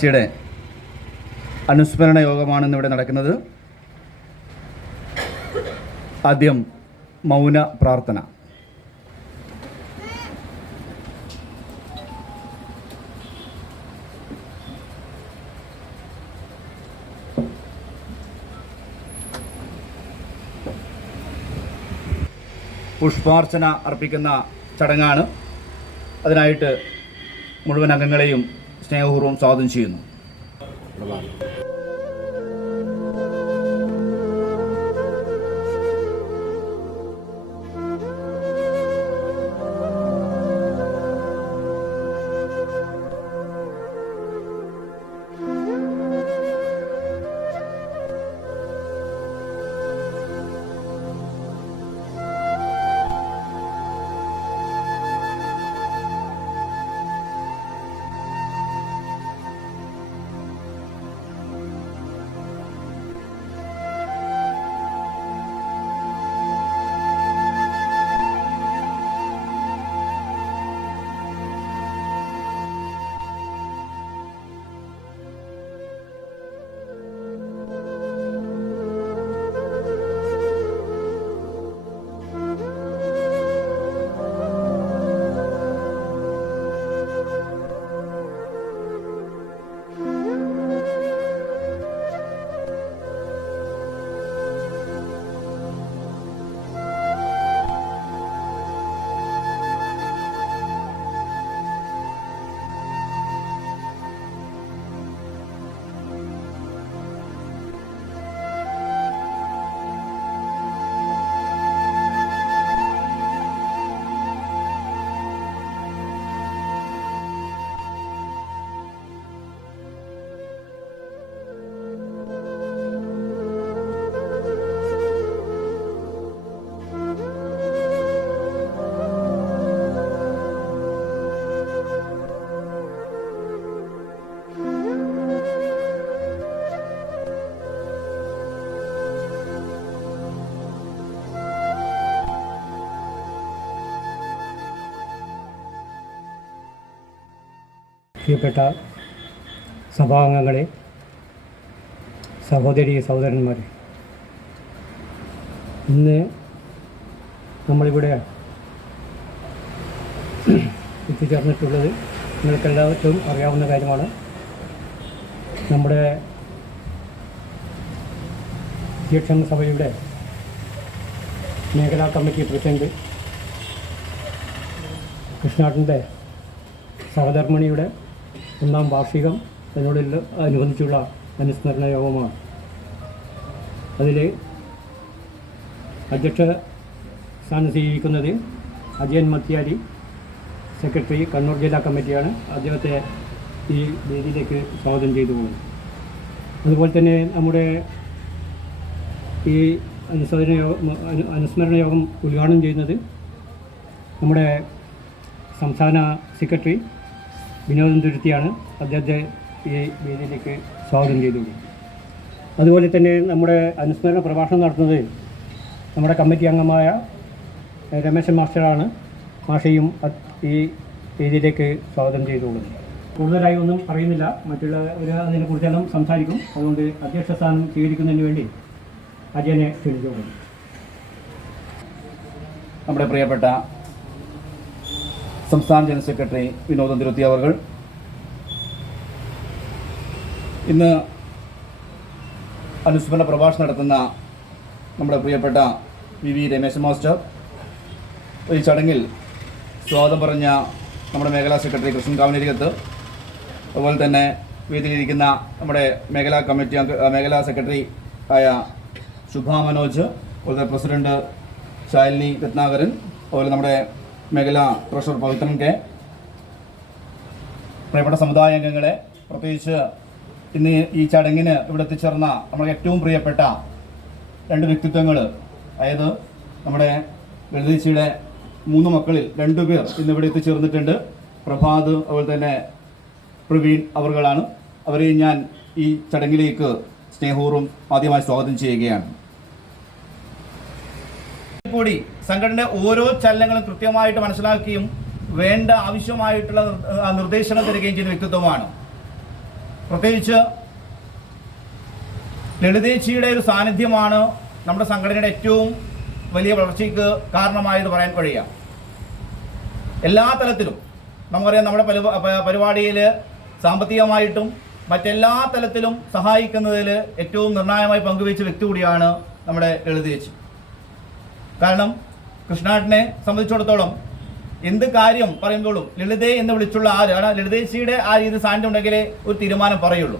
ലളിതേച്ചിയുടെ അനുസ്മരണ യോഗമാണ് ഇന്നിവിടെ നടക്കുന്നത്. ആദ്യം മൗന പ്രാർത്ഥന. പുഷ്പാർച്ചന അർപ്പിക്കുന്ന ചടങ്ങാണ്. അതിനായിട്ട് മുഴുവൻ അംഗങ്ങളെയും സ്നേഹപൂർവം സ്വാഗതം ചെയ്യുന്നു. പ്രിയപ്പെട്ട സഭാംഗങ്ങളെ സഹോദരി സഹോദരന്മാരെ ഇന്ന് നമ്മളിവിടെ എത്തിച്ചേർന്നിട്ടുള്ളത് നിങ്ങൾക്കെല്ലാവർക്കും അറിയാവുന്ന കാര്യമാണ്. നമ്മുടെ ശിക്ഷണ സഭയുടെ മേഖലാ കമ്മിറ്റി പ്രസിഡന്റ് കൃഷ്ണാട്ടന്റെ സഹധർമ്മിണിയുടെ ഒന്നാം വാർഷികം അതിനോട് അനുബന്ധിച്ചുള്ള അനുസ്മരണ യോഗമാണ്. അതിൽ അധ്യക്ഷ സ്ഥാനം സ്വീകരിക്കുന്നത് അജയൻ മത്തിയാരി സെക്രട്ടറി കണ്ണൂർ ജില്ലാ കമ്മിറ്റിയാണ്. അദ്ദേഹത്തെ ഈ വേദിയിലേക്ക് സ്വാഗതം ചെയ്തു പോകുന്നത് അതുപോലെ തന്നെ നമ്മുടെ ഈ അനുസ്മരണ യോഗം അനു- അനുസ്മരണ യോഗം ഉദ്ഘാടനം ചെയ്യുന്നത് നമ്മുടെ സംസ്ഥാന സെക്രട്ടറി വിനോദൻ തുരുത്തിയാണ് അദ്ദേഹത്തെ ഈ വേദിയിലേക്ക് സ്വാഗതം ചെയ്തു അതുപോലെ തന്നെ നമ്മുടെ അനുസ്മരണ പ്രഭാഷണം നടത്തുന്നത് നമ്മുടെ കമ്മിറ്റി അംഗമായ രമേശൻ മാസ്റ്ററാണ്. മാഷയും ഈ വേദിയിലേക്ക് സ്വാഗതം ചെയ്തോളും കൂടുതലായി ഒന്നും പറയുന്നില്ല മറ്റുള്ള ഒരു അതിനെക്കുറിച്ചെല്ലാം സംസാരിക്കും. അതുകൊണ്ട് അധ്യക്ഷ സ്ഥാനം സ്വീകരിക്കുന്നതിന് വേണ്ടി അജയനെ ക്ഷണിച്ചു നമ്മുടെ പ്രിയപ്പെട്ട സംസ്ഥാന ജനറൽ സെക്രട്ടറി വിനോദം തിരുത്തി അവർ ഇന്ന് അനുസ്മരണ പ്രഭാഷണം നടത്തുന്ന നമ്മുടെ പ്രിയപ്പെട്ട വി വി രമേശ് മാസ്റ്റർ. ഈ ചടങ്ങിൽ സ്വാഗതം പറഞ്ഞ നമ്മുടെ മേഖലാ സെക്രട്ടറി കൃഷ്ണൻ കാവനരികത്ത് അതുപോലെ തന്നെ വേദിയിലിരിക്കുന്ന നമ്മുടെ മേഖലാ കമ്മിറ്റി അംഗ മേഖലാ സെക്രട്ടറി ആയ ശുഭ മനോജ് അതുപോലെ പ്രസിഡന്റ് ശാലിനി രത്നാകരൻ അതുപോലെ നമ്മുടെ മേഖലാ ട്രഷറർ പവിത്രൻ കെ പ്രിയപ്പെട്ട സമുദായ അംഗങ്ങളെ പ്രത്യേകിച്ച് ഇന്ന് ഈ ചടങ്ങിന് ഇവിടെ എത്തിച്ചേർന്ന നമ്മുടെ ഏറ്റവും പ്രിയപ്പെട്ട രണ്ട് വ്യക്തിത്വങ്ങൾ അതായത് നമ്മുടെ ലളിതേച്ചിയുടെ മൂന്ന് മക്കളിൽ രണ്ടുപേർ ഇന്ന് ഇവിടെ എത്തിച്ചേർന്നിട്ടുണ്ട്. പ്രഭാത് അതുപോലെ തന്നെ പ്രവീൺ അവർകളാണ്. അവരെയും ഞാൻ ഈ ചടങ്ങിലേക്ക് സ്നേഹപൂർവം ആദ്യമായി സ്വാഗതം ചെയ്യുകയാണ്. കൂടി സംഘടന ഓരോ ചലനങ്ങളും കൃത്യമായിട്ട് മനസ്സിലാക്കുകയും വേണ്ട ആവശ്യമായിട്ടുള്ള നിർ- നിർദ്ദേശങ്ങൾ തരികയും ചെയ്യുന്ന വ്യക്തിത്വമാണ്. പ്രത്യേകിച്ച് ലളിതേച്ചിയുടെ ഒരു സാന്നിധ്യമാണ് നമ്മുടെ സംഘടനയുടെ ഏറ്റവും വലിയ വളർച്ചയ്ക്ക് കാരണമായത് പറയാൻ കഴിയുക. എല്ലാ തലത്തിലും നമുക്കറിയാം നമ്മുടെ പരിപാ- പരിപാടിയിൽ സാമ്പത്തികമായിട്ടും മറ്റെല്ലാ തലത്തിലും സഹായിക്കുന്നതിൽ ഏറ്റവും നിർണായകമായി പങ്കുവച്ച വ്യക്തി കൂടിയാണ് നമ്മുടെ ലളിതേച്ചി. കാരണം കൃഷ്ണാട്ടിനെ സംബന്ധിച്ചിടത്തോളം എന്ത് കാര്യം പറയുമ്പോഴും ലളിതേ എന്ന് വിളിച്ചുള്ള ആര് കാരണം ലളിതേശിയുടെ ആ രീതി സാന്നിധ്യം ഉണ്ടെങ്കിലേ ഒരു തീരുമാനം പറയുള്ളൂ.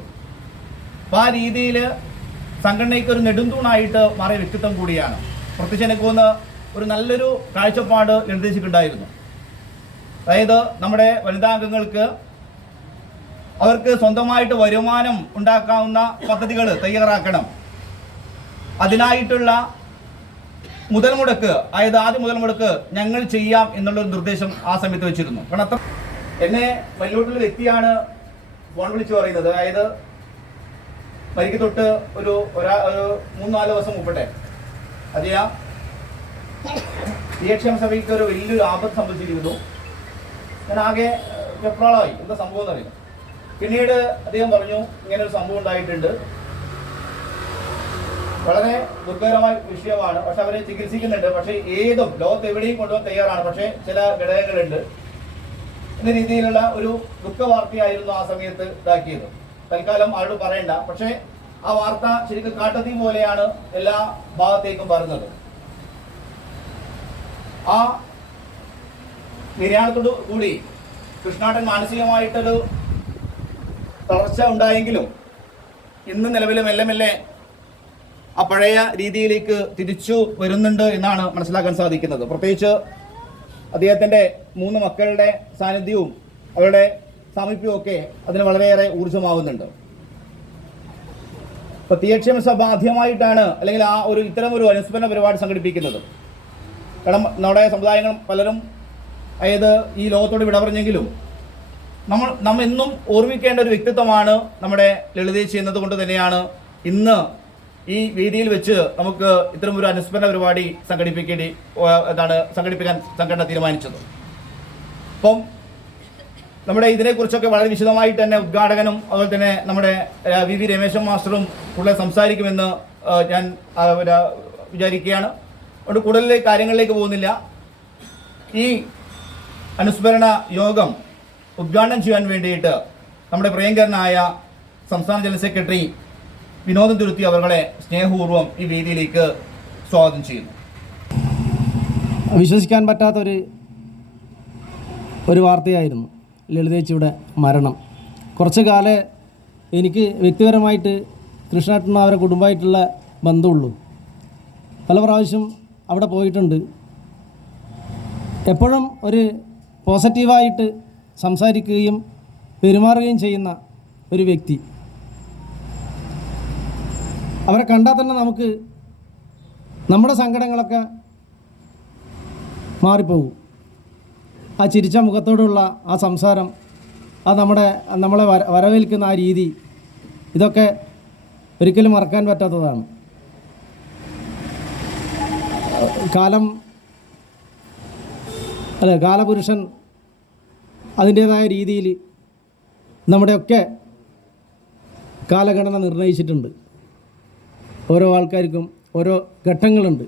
അപ്പോൾ ആ രീതിയിൽ സംഘടനയ്ക്ക് ഒരു നെടുന്തൂണായിട്ട് മാറിയ വ്യക്തിത്വം കൂടിയാണ്. പ്രത്യേകിച്ച് എനിക്ക് തോന്നുന്നു ഒരു നല്ലൊരു കാഴ്ചപ്പാട് ലളിതേശിക്കുണ്ടായിരുന്നു. അതായത് നമ്മുടെ വനിതാംഗങ്ങൾക്ക് അവർക്ക് സ്വന്തമായിട്ട് വരുമാനം ഉണ്ടാക്കാവുന്ന പദ്ധതികൾ തയ്യാറാക്കണം. അതിനായിട്ടുള്ള മുതൽ മുടക്ക് അതായത് ആദ്യ മുതൽ മുടക്ക് ഞങ്ങൾ ചെയ്യാം എന്നുള്ള ഒരു നിർദ്ദേശം ആ സമയത്ത് വെച്ചിരുന്നു. കാരണം അത്ര എന്നെ വലിയോട്ടുള്ള വ്യക്തിയാണ് ഫോൺ വിളിച്ച് പറയുന്നത്. അതായത് പരിക്ക് തൊട്ട് ഒരു ഒരാ ഒരു മൂന്നാൽ ദിവസം മുമ്പട്ടെ അതെയാ ഡിയക്ഷേമ സഭയ്ക്ക് ഒരു വലിയൊരു ആപത്ത് സംഭവിച്ചിരിക്കുന്നു. ഞാൻ ആകെ വെപ്രാളമായി. എന്താ സംഭവം എന്നറിയില്ല പിന്നീട് അദ്ദേഹം പറഞ്ഞു ഇങ്ങനെ ഒരു സംഭവം ഉണ്ടായിട്ടുണ്ട്. വളരെ ദുഃഖകരമായ വിഷയമാണ്. പക്ഷെ അവരെ ചികിത്സിക്കുന്നുണ്ട്. പക്ഷെ ഏതും ലോകത്ത് എവിടെയും കൊണ്ടുപോകാൻ തയ്യാറാണ്. പക്ഷെ ചില ഘടകങ്ങളുണ്ട്. എന്ന രീതിയിലുള്ള ഒരു ദുഃഖ വാർത്തയായിരുന്നു ആ സമയത്ത് ഇതാക്കിയത്. തൽക്കാലം ആരോട് പറയണ്ട. പക്ഷേ ആ വാർത്ത ശരിക്കും കാട്ടത്തി പോലെയാണ് എല്ലാ ഭാഗത്തേക്കും പറഞ്ഞത് ആ നിര്യാണത്തോടു കൂടി കൃഷ്ണാട്ടൻ മാനസികമായിട്ടൊരു തളർച്ച ഉണ്ടായെങ്കിലും ഇന്ന് നിലവിൽ മെല്ലെ മെല്ലെ ആ പഴയ രീതിയിലേക്ക് തിരിച്ചു വരുന്നുണ്ട് എന്നാണ് മനസ്സിലാക്കാൻ സാധിക്കുന്നത്. പ്രത്യേകിച്ച് അദ്ദേഹത്തിന്റെ മൂന്ന് മക്കളുടെ സാന്നിധ്യവും അവരുടെ സാമീപ്യവും ഒക്കെ അതിന് വളരെയേറെ ഊർജമാവുന്നുണ്ട്. ഇപ്പൊ തീയക്ഷേമ സഭ ആദ്യമായിട്ടാണ് അല്ലെങ്കിൽ ആ ഒരു ഇത്തരം ഒരു അനുസ്മരണ പരിപാടി സംഘടിപ്പിക്കുന്നത്. കാരണം നമ്മുടെ സമുദായങ്ങൾ പലരും അതായത് ഈ ലോകത്തോട് വിട പറഞ്ഞെങ്കിലും നമ്മൾ നാം എന്നും ഓർമ്മിക്കേണ്ട ഒരു വ്യക്തിത്വമാണ് നമ്മുടെ ലളിതേച്ചി എന്നതുകൊണ്ട് തന്നെയാണ് ഇന്ന് ഈ വേദിയിൽ വെച്ച് നമുക്ക് ഇത്തരം ഒരു അനുസ്മരണ പരിപാടി സംഘടിപ്പിക്കേണ്ടി എന്താണ് സംഘടിപ്പിക്കാൻ സംഘടന തീരുമാനിച്ചത്. അപ്പം നമ്മുടെ ഇതിനെക്കുറിച്ചൊക്കെ വളരെ വിശദമായിട്ട് തന്നെ ഉദ്ഘാടകനും അതുപോലെ തന്നെ നമ്മുടെ വി. വി. രമേശൻ മാസ്റ്ററും കൂടുതൽ സംസാരിക്കുമെന്ന് ഞാൻ വിചാരിക്കുകയാണ്. അതുകൊണ്ട് കൂടുതൽ കാര്യങ്ങളിലേക്ക് പോകുന്നില്ല. ഈ അനുസ്മരണ യോഗം ഉദ്ഘാടനം ചെയ്യാൻ വേണ്ടിയിട്ട് നമ്മുടെ പ്രിയങ്കരനായ സംസ്ഥാന ജനറൽ സെക്രട്ടറി വിനോദം തുരുത്തി അവരുടെ സ്നേഹപൂർവം ഈ വേദിയിലേക്ക് സ്വാഗതം ചെയ്യുന്നു. വിശ്വസിക്കാൻ പറ്റാത്തൊരു ഒരു വാർത്തയായിരുന്നു ലളിതേച്ചിയുടെ മരണം. കുറച്ച് കാലേ എനിക്ക് വ്യക്തിപരമായിട്ട് കൃഷ്ണേട്ടനും അവരെ കുടുംബമായിട്ടുള്ള ബന്ധമുള്ളൂ. പല പ്രാവശ്യം അവിടെ പോയിട്ടുണ്ട്. എപ്പോഴും ഒരു പോസിറ്റീവായിട്ട് സംസാരിക്കുകയും പെരുമാറുകയും ചെയ്യുന്ന ഒരു വ്യക്തി. അവരെ കണ്ടാൽ തന്നെ നമുക്ക് നമ്മുടെ സങ്കടങ്ങളൊക്കെ മാറിപ്പോകും. ആ ചിരിച്ച മുഖത്തോടുള്ള ആ സംസാരം അത് നമ്മുടെ നമ്മളെ വര വരവേൽക്കുന്ന ആ രീതി ഇതൊക്കെ ഒരിക്കലും മറക്കാൻ പറ്റാത്തതാണ്. കാലം അല്ല കാലപുരുഷൻ അതിന്റേതായ രീതിയിൽ നമ്മുടെയൊക്കെ കാലഗണന നിർണയിച്ചിട്ടുണ്ട് ഓരോ ആൾക്കാർക്കും ഓരോ ഘട്ടങ്ങളുണ്ട്.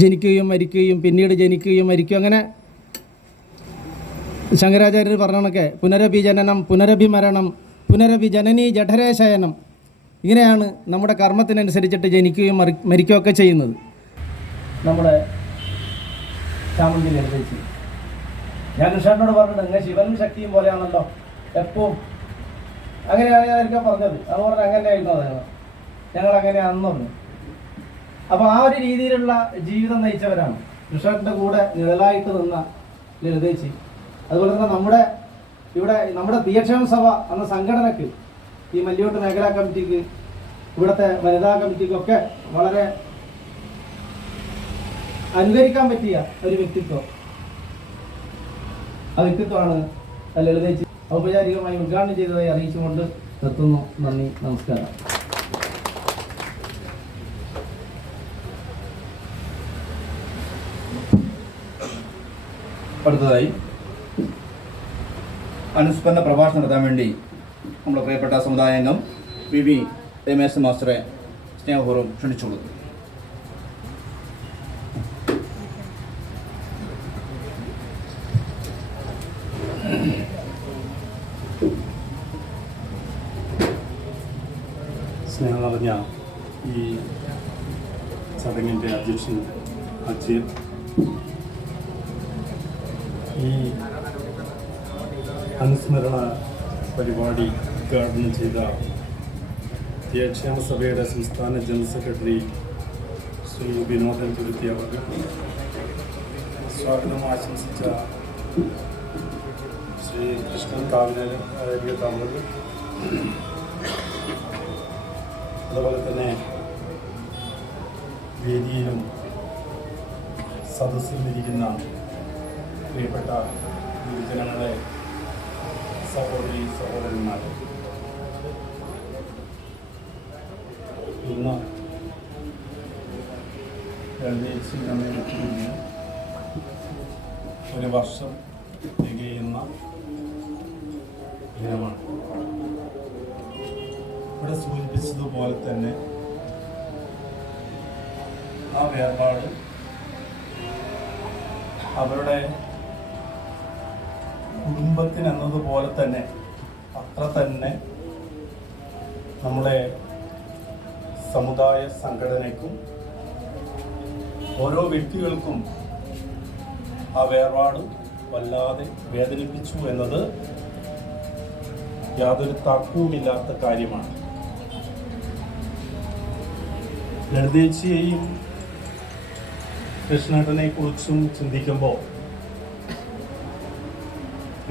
ജനിക്കുകയും മരിക്കുകയും പിന്നീട് ജനിക്കുകയും മരിക്കുകയും അങ്ങനെ ശങ്കരാചാര്യർ പറഞ്ഞണൊക്കെ പുനരഭിജനനം പുനരഭിമരണം പുനരഭിജനനി ജഠരേശയനം ഇങ്ങനെയാണ് നമ്മുടെ കർമ്മത്തിനനുസരിച്ചിട്ട് ജനിക്കുകയും മറി മരിക്കുകയൊക്കെ ചെയ്യുന്നത്. നമ്മുടെ ചാമുണ്ടി അനുസരിച്ച്. ഞാൻ കൃഷ്ണനോട് പറഞ്ഞത് നിങ്ങൾ ശിവനും ശക്തിയും പോലെയാണല്ലോ എപ്പോഴും അങ്ങനെയാണ് ഞാനൊക്കെ പറഞ്ഞത്. അത് പറഞ്ഞത് അങ്ങനെയായിരുന്നു അദ്ദേഹം. ഞങ്ങൾ അങ്ങനെ അന്നൊന്ന് അപ്പോൾ ആ ഒരു രീതിയിലുള്ള ജീവിതം നയിച്ചവരാണ്. കൃഷ്ണന്റെ കൂടെ നിഴലായിട്ട് നിന്ന ലളിതേച്ചി. അതുപോലെ തന്നെ നമ്മുടെ ഇവിടെ നമ്മുടെ തീയക്ഷേമ സഭ എന്ന സംഘടനക്ക് ഈ മല്ലിയോട്ട് മേഖലാ കമ്മിറ്റിക്ക് ഇവിടുത്തെ വനിതാ കമ്മിറ്റിക്കൊക്കെ വളരെ അനുകരിക്കാൻ പറ്റിയ ഒരു വ്യക്തിത്വം. ആ വ്യക്തിത്വമാണ് ലളിതേച്ചി. ഔപചാരികമായി ഉദ്ഘാടനം ചെയ്തതായി അറിയിച്ചുകൊണ്ട് നിർത്തുന്നു. നന്ദി നമസ്കാരം. അടുത്തതായി അനുസ്മരണ പ്രഭാഷണം നടത്താൻ വേണ്ടി നമ്മുടെ പ്രിയപ്പെട്ട സമുദായാംഗം വി വി രമേശ് മാസ്റ്ററെ സ്നേഹപൂർവം ക്ഷണിച്ചോളൂ സ്നേഹം നിറഞ്ഞ ഈ ചടങ്ങിന്റെ അധ്യക്ഷൻ അജീർ ഈ അനുസ്മരണ പരിപാടി ഉദ്ഘാടനം ചെയ്ത ദേശക്ഷേമ സഭയുടെ സംസ്ഥാന ജനറൽ സെക്രട്ടറി ശ്രീ വിനോദൻ തുരുത്തി അവർക്ക് സ്വാഗതം ആശംസിച്ച ശ്രീ കൃഷ്ണൻ കാവിനരികത്ത് അവർ അതുപോലെ തന്നെ വേദിയിലും സദസ്സിലിരിക്കുന്ന പ്രിയപ്പെട്ട യുവജനങ്ങളെ സഹോദരി സഹോദരന്മാർ ഇന്ന് ലളിതേച്ചി കമ്മ്യൂണിറ്റിയിൽ ഒരു വർഷം തികയുന്ന ദിനമാണ്. ഇവിടെ സൂചിപ്പിച്ചതുപോലെ തന്നെ ആ വേർപാട് അവരുടെ കുടുംബത്തിന് എന്നതുപോലെ തന്നെ അത്ര തന്നെ നമ്മുടെ സമുദായ സംഘടനയ്ക്കും ഓരോ വ്യക്തികൾക്കും ആ വേർപാട് വല്ലാതെ വേദനിപ്പിച്ചു എന്നത് യാതൊരു തർക്കവുമില്ലാത്ത കാര്യമാണ്. ലളിതേച്ചിയെയും കൃഷ്ണേട്ടനെ കുറിച്ചും ചിന്തിക്കുമ്പോൾ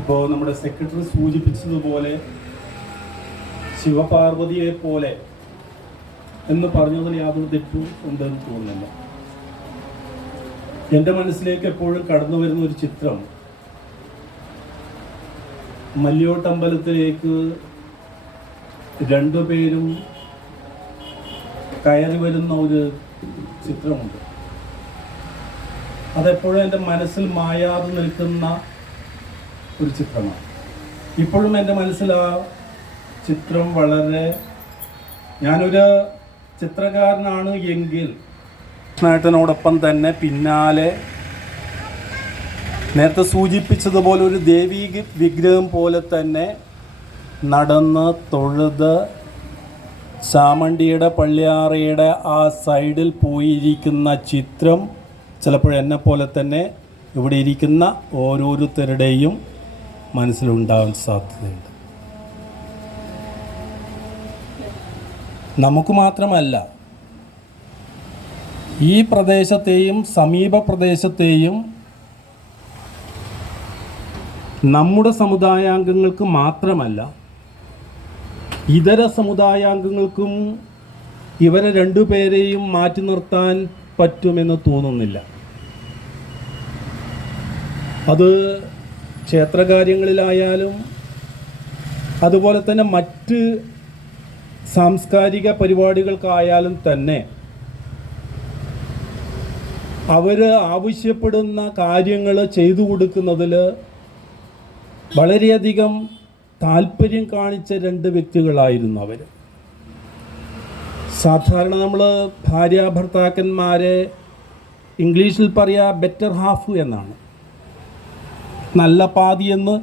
ഇപ്പോൾ നമ്മുടെ സെക്രട്ടറി സൂചിപ്പിച്ചതുപോലെ ശിവപാർവതിയെ പോലെ എന്ന് പറഞ്ഞതിൽ യാതൊരു തെറ്റും ഉണ്ടെന്ന് തോന്നുന്നില്ല. എന്റെ മനസ്സിലേക്ക് എപ്പോഴും കടന്നു വരുന്ന ഒരു ചിത്രം മല്യോട്ടമ്പലത്തിലേക്ക് രണ്ടുപേരും കയറി വരുന്ന ഒരു ചിത്രമുണ്ട്. അതെപ്പോഴും എന്റെ മനസ്സിൽ മായാതെ നിൽക്കുന്ന ഒരു ചിത്രമാണ്. ഇപ്പോഴും എന്റെ മനസ്സിൽ ആ ചിത്രം വളരെ ഞാനൊരു ചിത്രകാരനാണ് എങ്കിൽ കൃഷ്ണേട്ടനോടൊപ്പം തന്നെ പിന്നാലെ നേരത്തെ സൂചിപ്പിച്ചതുപോലെ ഒരു ദേവീ വിഗ്രഹം പോലെ തന്നെ നടന്ന് തൊഴുത് ചാമണ്ടിയുടെ പള്ളിയാറയുടെ ആ സൈഡിൽ പോയിരിക്കുന്ന ചിത്രം ചിലപ്പോൾ എന്നെ പോലെ തന്നെ ഇവിടെ ഇരിക്കുന്ന ഓരോരുത്തരുടെയും മനസ്സിലുണ്ടാകാൻ സാധ്യതയുണ്ട്. നമുക്ക് മാത്രമല്ല ഈ പ്രദേശത്തെയും സമീപ പ്രദേശത്തെയും നമ്മുടെ സമുദായാംഗങ്ങൾക്ക് മാത്രമല്ല ഇതര സമുദായാംഗങ്ങൾക്കും ഇവരെ രണ്ടുപേരെയും മാറ്റി നിർത്താൻ പറ്റുമെന്ന് തോന്നുന്നില്ല. അത് ക്ഷേത്രകാര്യങ്ങളിലായാലും അതുപോലെ തന്നെ മറ്റ് സാംസ്കാരിക പരിപാടികൾക്കായാലും തന്നെ അവർ ആവശ്യപ്പെടുന്ന കാര്യങ്ങൾ ചെയ്തു കൊടുക്കുന്നതിൽ വളരെയധികം താല്പര്യം കാണിച്ച രണ്ട് വ്യക്തികളായിരുന്നു അവർ സാധാരണ നമ്മൾ ഭാര്യ ഭർത്താക്കന്മാരെ ഇംഗ്ലീഷിൽ പറയുക ബെറ്റർ ഹാഫ് എന്നാണ്. നല്ല പാതി എന്ന്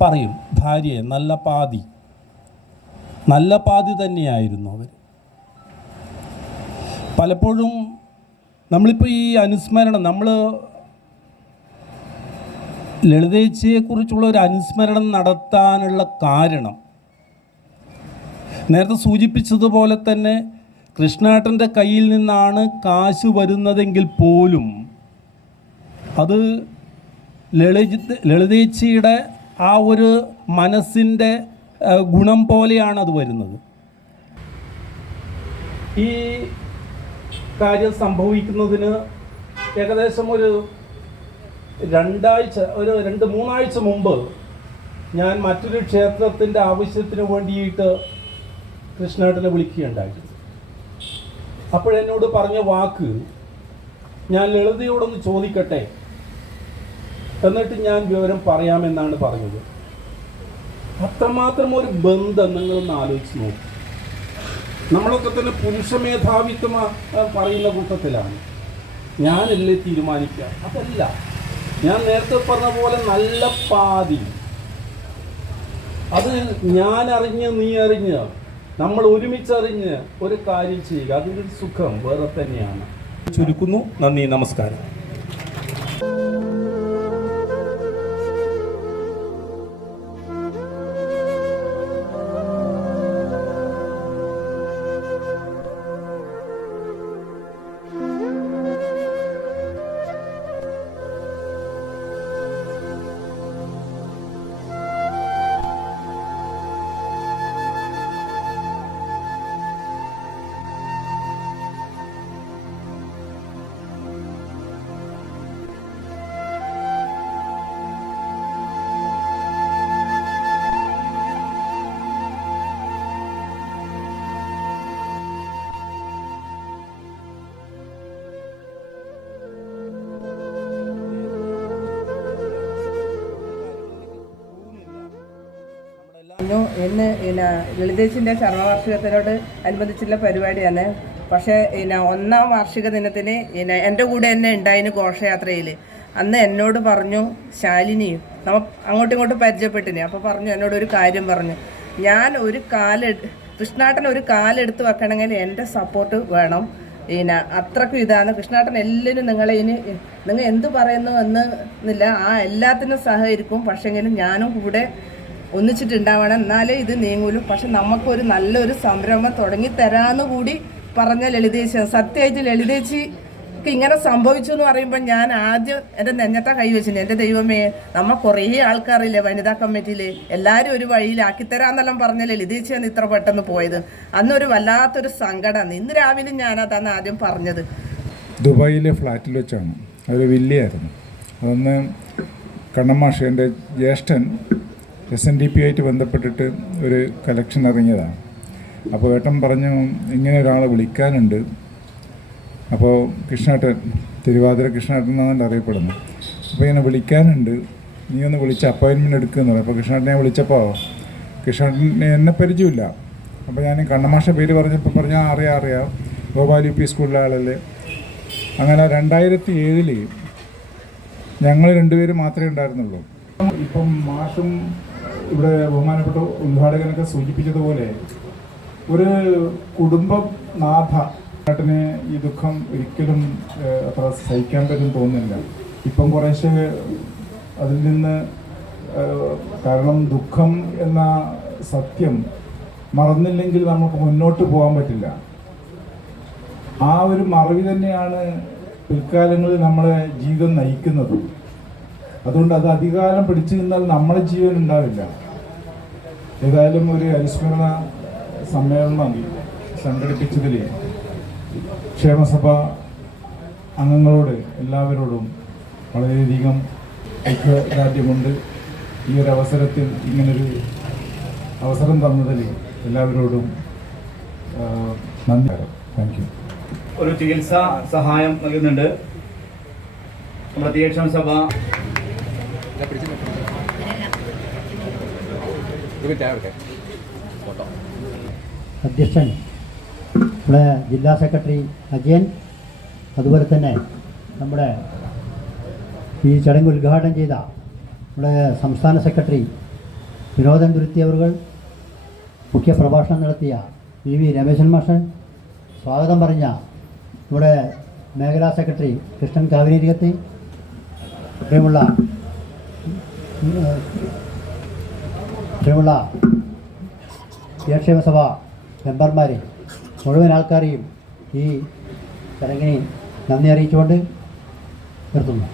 പറയും. ഭാര്യയെ നല്ല പാതി. നല്ല പാതി തന്നെയായിരുന്നു അവർ പലപ്പോഴും നമ്മളിപ്പോൾ ഈ അനുസ്മരണം നമ്മൾ ലളിതേച്ചയെക്കുറിച്ചുള്ള ഒരു അനുസ്മരണം നടത്താനുള്ള കാരണം. നേരത്തെ സൂചിപ്പിച്ചതുപോലെ തന്നെ കൃഷ്ണേട്ടന്റെ കയ്യിൽ നിന്നാണ് കാശ് വരുന്നതെങ്കിൽ പോലും അത് ലളിത ലളിതേച്ചിയുടെ ആ ഒരു മനസ്സിന്റെ ഗുണം പോലെയാണ് അത് വരുന്നത്. ഈ കാര്യം സംഭവിക്കുന്നതിന് ഏകദേശം ഒരു രണ്ടാഴ്ച ഒരു രണ്ട് മൂന്നാഴ്ച മുമ്പ് ഞാൻ മറ്റൊരു ക്ഷേത്രത്തിന്റെ ആവശ്യത്തിന് വേണ്ടിയിട്ട് കൃഷ്ണേട്ടനെ വിളിക്കുകയുണ്ടായിരുന്നു അപ്പോഴെന്നോട് പറഞ്ഞ വാക്ക് ഞാൻ ലളിതയോടൊന്ന് ചോദിക്കട്ടെ? എന്നിട്ട് ഞാൻ വിവരം പറയാമെന്നാണ് പറഞ്ഞത്. അത്രമാത്രം ഒരു ബന്ധം നിങ്ങളൊന്ന് ആലോചിച്ച് നോക്കും. നമ്മളൊക്കെ തന്നെ പുരുഷ മേധാവിത്വം പറയുന്ന കൂട്ടത്തിലാണ്. ഞാനല്ലേ തീരുമാനിക്കുക? അതല്ല. ഞാൻ നേരത്തെ പറഞ്ഞ പോലെ നല്ല പാതി. അത് ഞാൻ അറിഞ്ഞ് നീ അറിഞ്ഞ് നമ്മൾ ഒരുമിച്ചറിഞ്ഞ് ഒരു കാര്യം ചെയ്യുക. അതിന്റെ സുഖം വേറെ തന്നെയാണ്. ചുരുക്കുന്നു. നന്ദി. നമസ്കാരം. പറഞ്ഞു ഇന്ന് പിന്നെ ലളിതേശിന്റെ ചർമ്മവാർഷികത്തിനോട് അനുബന്ധിച്ചുള്ള പരിപാടിയാണ്. പക്ഷേ പിന്നെ ഒന്നാം വാർഷിക ദിനത്തിന് പിന്നെ എന്റെ കൂടെ തന്നെ ഉണ്ടായിന് ഘോഷയാത്രയിൽ അന്ന് എന്നോട് പറഞ്ഞു ശാലിനിയും നമ്മ അങ്ങോട്ടും ഇങ്ങോട്ടും പരിചയപ്പെട്ടിന്. അപ്പോൾ പറഞ്ഞു എന്നോട് ഒരു കാര്യം പറഞ്ഞു. ഞാൻ ഒരു കാൽ കൃഷ്ണാട്ടൻ ഒരു കാലെടുത്ത് വെക്കണമെങ്കിൽ എന്റെ സപ്പോർട്ട് വേണം. പിന്നെ അത്രക്കും ഇതാണ്. കൃഷ്ണാട്ടൻ എല്ലാവരും നിങ്ങളെ ഇനി നിങ്ങൾ എന്ത് പറയുന്നു എന്ന് എന്നില്ല. ആ എല്ലാത്തിനും സഹകരിക്കും. പക്ഷെങ്കിലും ഞാനും കൂടെ ഒന്നിച്ചിട്ടുണ്ടാവണം. എന്നാലേ ഇത് നീങ്ങുള്ളൂ. പക്ഷെ നമുക്കൊരു നല്ലൊരു സംരംഭം തുടങ്ങി തരാമെന്ന് കൂടി പറഞ്ഞ ലളിതേച്ചി സത്യമായിട്ട് ലളിതേച്ചിക്ക് ഇങ്ങനെ സംഭവിച്ചു എന്ന് പറയുമ്പോൾ ഞാൻ ആദ്യം എന്റെ നെഞ്ഞത്തെ കൈ വെച്ചിന്. എന്റെ ദൈവമേ നമ്മൾ കുറേ ആൾക്കാരില്ലേ വനിതാ കമ്മിറ്റിയിൽ എല്ലാവരും ഒരു വഴിയിലാക്കി തരാമെന്നെല്ലാം പറഞ്ഞ ലളിതേച്ചിയാണ് ഇത്ര പെട്ടെന്ന് പോയത്. അന്നൊരു വല്ലാത്തൊരു സങ്കടമാണ് ഇന്ന് രാവിലെ ഞാനതാണ് ആദ്യം പറഞ്ഞത്. ദുബായിലെ ഫ്ലാറ്റിൽ വെച്ചാണ്. അതൊരു വില്ലയായിരുന്നു അതൊന്ന് കണ്ണമാഷ എന്റെ ജ്യേഷ്ഠൻ എസ് എൻ ഡി പി ആയിട്ട് ബന്ധപ്പെട്ടിട്ട് ഒരു കലക്ഷൻ ഇറങ്ങിയതാണ്. അപ്പോൾ ഏട്ടൻ പറഞ്ഞു ഇങ്ങനെ ഒരാളെ വിളിക്കാനുണ്ട്. അപ്പോൾ കൃഷ്ണേട്ടൻ തിരുവാതിര കൃഷ്ണേട്ടൻ എന്നാണ് അറിയപ്പെടുന്നത്. അപ്പോൾ ഇങ്ങനെ വിളിക്കാനുണ്ട്. നീ ഒന്ന് വിളിച്ച് അപ്പോയിൻമെന്റ് എടുക്കുന്നു അപ്പോൾ കൃഷ്ണേട്ടനെ വിളിച്ചപ്പോൾ കൃഷ്ണേട്ടൻ എന്നെ പരിചയമില്ല. അപ്പോൾ ഞാൻ കണ്ണമാഷ പേര് പറഞ്ഞപ്പോൾ പറഞ്ഞാൽ അറിയാം അറിയാം. ഗോപാൽ യു പി സ്കൂളിലെ ആളല്ലേ. അങ്ങനെ രണ്ടായിരത്തി ഏഴിൽ ഞങ്ങൾ രണ്ടുപേരും മാത്രമേ ഉണ്ടായിരുന്നുള്ളൂ. ഇപ്പം മാഷും ഇവിടെ ബഹുമാനപ്പെട്ട ഉദ്ഘാടകനൊക്കെ സൂചിപ്പിച്ചതുപോലെ ഒരു കുടുംബം നാഥ ഏട്ടന് ഈ ദുഃഖം ഒരിക്കലും അത്ര സഹിക്കാൻ പറ്റും തോന്നുന്നില്ല. ഇപ്പം കുറേശ്ശെ അതിൽ നിന്ന് കാരണം ദുഃഖം എന്ന സത്യം മറന്നില്ലെങ്കിൽ നമുക്ക് മുന്നോട്ട് പോകാൻ പറ്റില്ല. ആ ഒരു മറവി തന്നെയാണ് പിൽക്കാലങ്ങളിൽ നമ്മളെ ജീവിതം നയിക്കുന്നത്. അതുകൊണ്ട് അത് അധികാലം പിടിച്ചു നിന്നാൽ നമ്മളെ ജീവൻ ഉണ്ടാവില്ല. ഏതായാലും ഒരു അനുസ്മരണ സമ്മേളനം സംഘടിപ്പിച്ചതിൽ ക്ഷേമസഭ അംഗങ്ങളോട് എല്ലാവരോടും വളരെയധികം ഐക്യദാർഢ്യമുണ്ട് ഈ ഒരു അവസരത്തിൽ ഇങ്ങനൊരു അവസരം തന്നതിൽ എല്ലാവരോടും നന്ദി. താങ്ക് യു ഒരു ചികിത്സാ സഹായം നൽകുന്നുണ്ട്. നമ്മുടെ തീക്ഷണ സഭ അധ്യക്ഷൻ നമ്മുടെ ജില്ലാ സെക്രട്ടറി അജയൻ അതുപോലെ തന്നെ നമ്മുടെ ഈ ചടങ്ങ് ഉദ്ഘാടനം ചെയ്ത നമ്മുടെ സംസ്ഥാന സെക്രട്ടറി വിനോദൻ തുരുത്തി അവർ മുഖ്യ പ്രഭാഷണം നടത്തിയ വി വി രമേശൻ മാഷൻ സ്വാഗതം പറഞ്ഞ നമ്മുടെ മേഖലാ സെക്രട്ടറി കൃഷ്ണൻ കാവേരികത്തി പ്രിയമുള്ള ഏഹ്, ക്ഷേമസഭ മെമ്പർമാരെ മുഴുവൻ ആൾക്കാരെയും ഈ ചടങ്ങിനെ നന്ദി അറിയിച്ചുകൊണ്ട് നിർത്തുന്നു.